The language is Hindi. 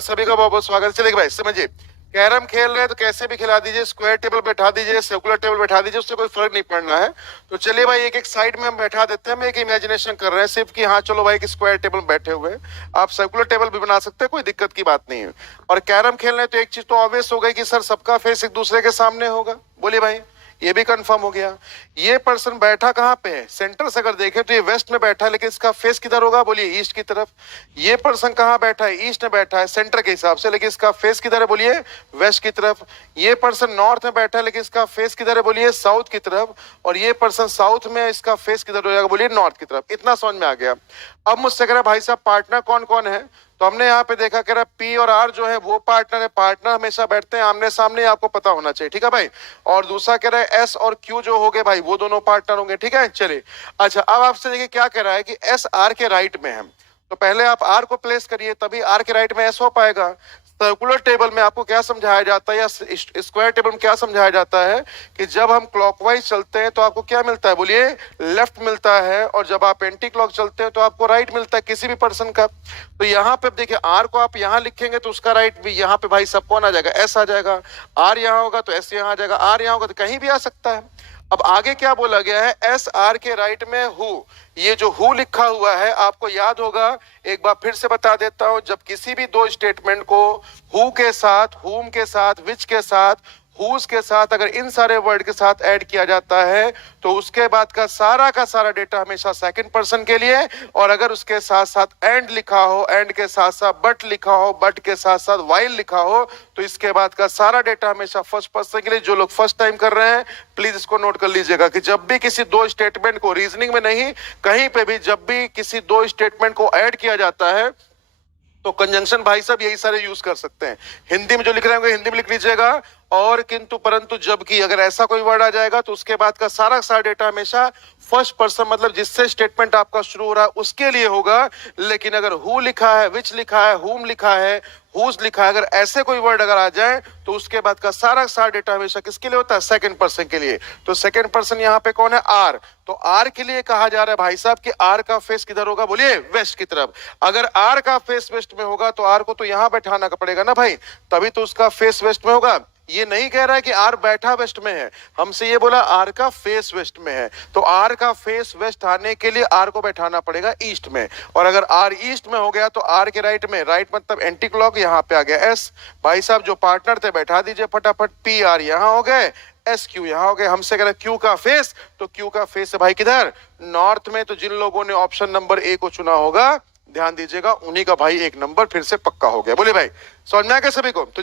सभी का बहुत बहुत स्वागत। चलिए भाई समझिए, कैरम खेल रहे हैं तो कैसे भी खिला दीजिए, स्क्वायर टेबल बैठा दीजिए, सर्कुलर टेबल बैठा दीजिए, उससे कोई फर्क नहीं पड़ना है। तो चलिए भाई एक एक साइड में हम बैठा देते हैं। हम एक इमेजिनेशन कर रहे हैं सिर्फ कि हाँ चलो भाई कि स्क्वायर टेबल बैठे हुए हैं, आप सर्कुलर टेबल भी बना सकते हैं, कोई दिक्कत की बात नहीं है। और कैरम खेल रहे हैं तो एक चीज तो ऑब्वियस हो गई कि सर सबका फेस एक दूसरे के सामने होगा। बोलिए भाई, ये भी कंफर्म हो गया। ये पर्सन बैठा कहाँ पे है? सेंटर से अगर देखें तो ये वेस्ट में बैठा है, लेकिन इसका फेस किधर होगा? बोलिए ईस्ट की तरफ। ये पर्सन कहाँ बैठा है? ईस्ट में बैठा है सेंटर के हिसाब से, लेकिन इसका फेस किधर है? बोलिए वेस्ट की तरफ। ये पर्सन नॉर्थ में बैठा है, लेकिन इसका फेस किधर है? बोलिए साउथ की तरफ। और ये पर्सन साउथ में, इसका फेस किधर हो जाएगा? बोलिए नॉर्थ की तरफ। इतना समझ में आ गया। अब मुझसे कह रहा भाई साहब पार्टनर कौन कौन है? तो हमने यहाँ पे देखा कह रहा पी और आर जो है वो पार्टनर है। पार्टनर हमेशा बैठते हैं आमने सामने, आपको पता होना चाहिए, ठीक है भाई। और दूसरा कह रहा है एस और क्यू जो हो गए भाई वो दोनों पार्टनर होंगे, ठीक है। चलिए अच्छा, अब आपसे देखिए क्या कह रहा है कि एस आर के राइट में है, तो पहले आप आर को प्लेस करिए तभी आर के राइट में एस हो पाएगा। सर्कुलर टेबल में आपको क्या समझाया जाता है या स्क्वायर टेबल में क्या समझाया जाता है कि जब हम क्लॉकवाइज चलते हैं तो आपको क्या मिलता है? बोलिए लेफ्ट मिलता है, और जब आप एंटी क्लॉक चलते हैं तो आपको राइट मिलता है किसी भी पर्सन का। तो यहाँ पे देखिए आर को आप यहाँ लिखेंगे तो उसका राइट भी यहाँ पे भाई सब कौन आ जाएगा? एस आ जाएगा। आर यहाँ होगा तो एस यहाँ आ जाएगा, आर यहाँ होगा तो कहीं भी आ सकता है। अब आगे क्या बोला गया है? एस आर के राइट में हु। ये जो हु लिखा हुआ है आपको याद होगा, एक बार फिर से बता देता हूं। जब किसी भी दो स्टेटमेंट को हु के साथ, हुम के साथ, विच के साथ, हुज के साथ, अगर इन सारे वर्ड के साथ ऐड किया जाता है तो उसके बाद का सारा डेटा हमेशा सेकंड पर्सन के लिए। और अगर उसके साथ साथ एंड लिखा हो, एंड के साथ साथ बट लिखा हो, बट के साथ साथ वाइल लिखा हो, तो इसके बाद का सारा डेटा हमेशा फर्स्ट पर्सन के लिए। जो लोग फर्स्ट टाइम कर रहे हैं प्लीज इसको नोट कर लीजिएगा कि जब भी किसी दो स्टेटमेंट को, रीजनिंग में नहीं कहीं पे भी, जब भी किसी दो स्टेटमेंट को ऐड किया जाता है तो कंजंक्शन भाई साहब यही सारे यूज कर सकते हैं। हिंदी में जो लिख रहे होंगे हिंदी में लिख लीजिएगा, और किंतु परंतु जबकि अगर ऐसा कोई वर्ड आ जाएगा तो उसके बाद का सारा डेटा हमेशा फर्स्ट पर्सन, मतलब जिससे स्टेटमेंट आपका शुरू हो रहा है उसके लिए होगा। लेकिन अगर हु लिखा है, विच लिखा है, हुम लिखा है, हुज लिखा है, अगर ऐसे कोई वर्ड अगर आ जाए तो उसके बाद का सारा डेटा हमेशा किसके लिए होता है? सेकंड पर्सन के लिए। तो सेकंड पर्सन यहाँ पे कौन है? आर। तो आर के लिए कहा जा रहा है भाई साहब कि आर का फेस किधर होगा? बोलिए वेस्ट की तरफ। अगर आर का फेस वेस्ट में होगा तो आर को तो यहां बैठाना पड़ेगा ना भाई, तभी तो उसका फेस वेस्ट में होगा। ये नहीं कह रहा है कि आर बैठा वेस्ट में है, हमसे ये बोला आर का फेस वेस्ट में है। तो आर का फेस वेस्ट आने के लिए आर को बैठाना पड़ेगा ईस्ट में। और अगर आर ईस्ट में हो गया तो आर के राइट में, राइट मतलब एंटी क्लॉक, यहाँ पे आ गया एस। भाई साहब जो पार्टनर थे बैठा दीजिए फटाफट। पी आर यहाँ हो गए, एस क्यू यहाँ हो गए। हमसे कह रहे क्यू का फेस, तो क्यू का फेस है भाई किधर? नॉर्थ में। तो जिन लोगों ने ऑप्शन नंबर ए को चुना होगा ध्यान दीजिएगा, उन्हीं का भाई एक नंबर फिर से पक्का हो गया। बोले भाई समझ में आ गया सभी को? तो